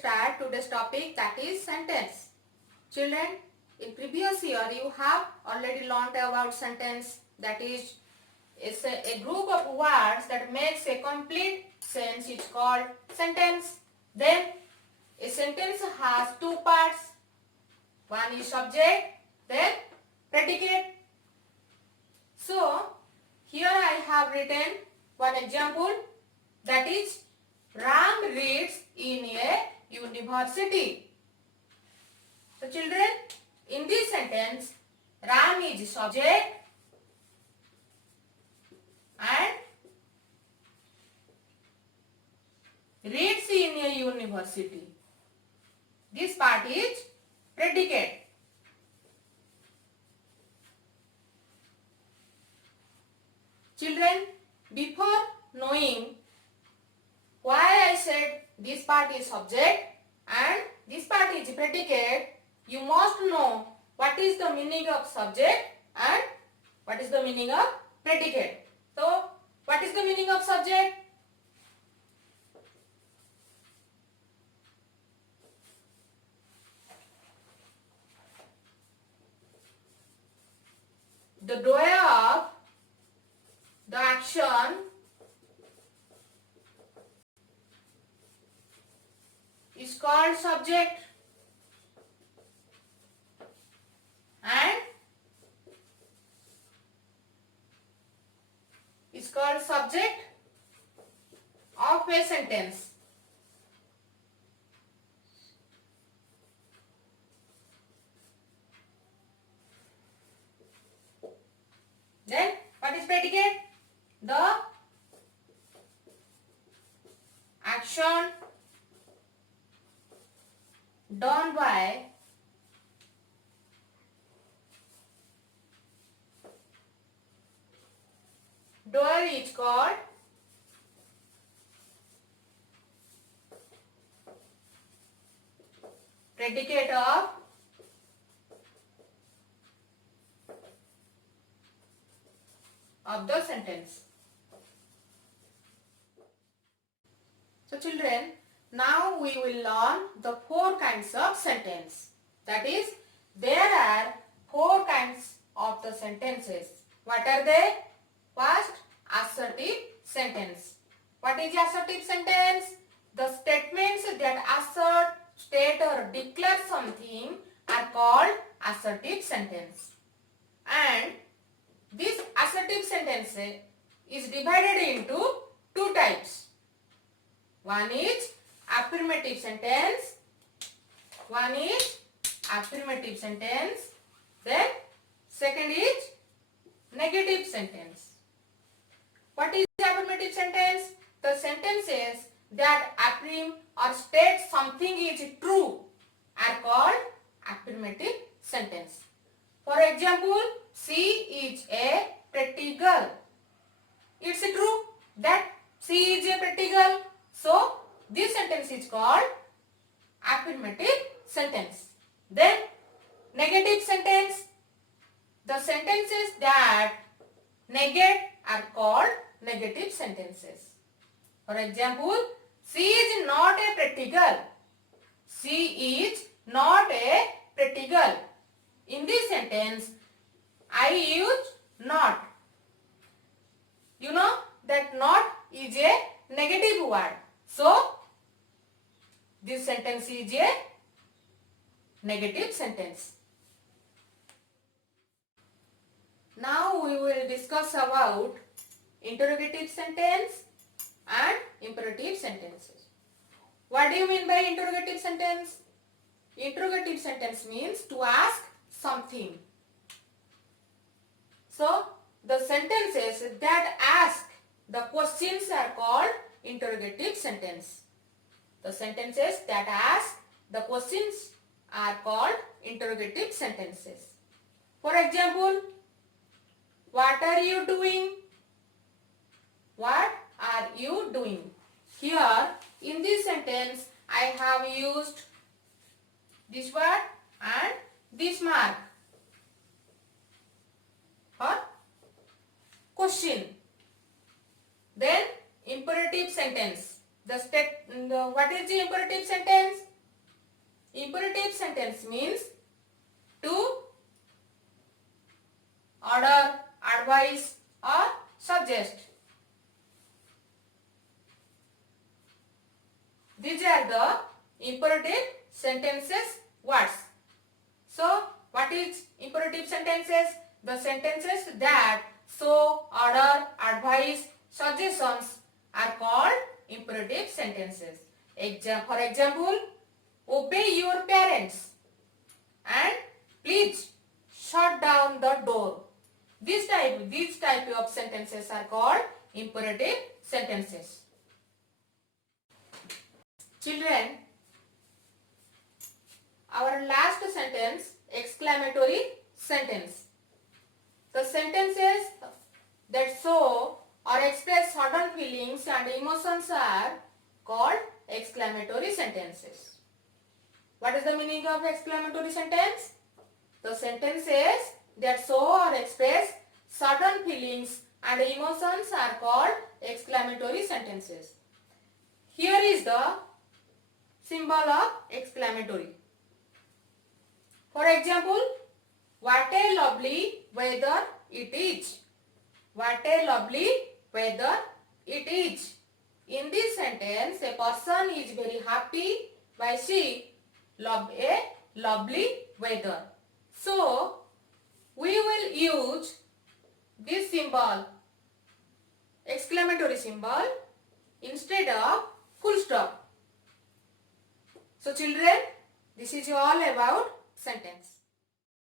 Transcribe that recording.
start today's topic, that is sentence. Children, in previous year you have already learnt about sentence, that is a group of words that makes a complete sense is called sentence. Then a sentence has two parts. One is subject, then predicate. So here I have written one example, that is Ram reads in a university. So children, in this sentence Ram is subject and reads in a university. This part is predicate. Children, before knowing why I said this part is subject and this part is predicate, you must know what is the meaning of subject and what is the meaning of predicate. So, what is the meaning of subject? The doer of the action is called subject and is called subject of a sentence. Then what is predicate? The action done by doer is called predicate of the sentence. So children, now we will learn the four kinds of sentence. That is, there are four kinds of the sentences. What are they? First, assertive sentence. What is assertive sentence? The statements that assert, state or declare something are called assertive sentence. And this assertive sentence is divided into two types. One is affirmative sentence. One is affirmative sentence. Then second is negative sentence. What is affirmative sentence? The sentences that affirm or state something is true are called affirmative sentence. For example, she is a pretty girl. It's true that she is a pretty girl. So, this sentence is called affirmative sentence. Then, negative sentence. The sentences that negate are called negative sentences. For example, she is not a pretty girl. She is not a pretty girl. In this sentence, I use not. You know that not is a negative word. So, this sentence is a negative sentence. Now we will discuss about interrogative sentence and imperative sentences. What do you mean by interrogative sentence? Interrogative sentence means to ask something. So, the sentences that ask the questions are called interrogative sentence. The sentences that ask the questions are called interrogative sentences. For example, what are you doing? What are you doing? Here, in this sentence, I have used this word and this mark for question. Then imperative sentence. What is the imperative sentence? Imperative sentence means to order, advise or suggest. These are the imperative sentences words. So, what is imperative sentences? The sentences that show order, advice, suggestions are called imperative sentences. For example, obey your parents and please shut down the door. These type of sentences are called imperative sentences. Children, our last sentence, exclamatory sentence. The sentences that show or express sudden feelings and emotions are called exclamatory sentences. What is the meaning of exclamatory sentence? The sentences that show or express sudden feelings and emotions are called exclamatory sentences. Here is the symbol of exclamatory. For example, what a lovely weather it is. What a lovely weather it is. In this sentence, a person is very happy by seeing a lovely weather. So, we will use this symbol, exclamatory symbol, instead of full stop. So children, this is all about sentence.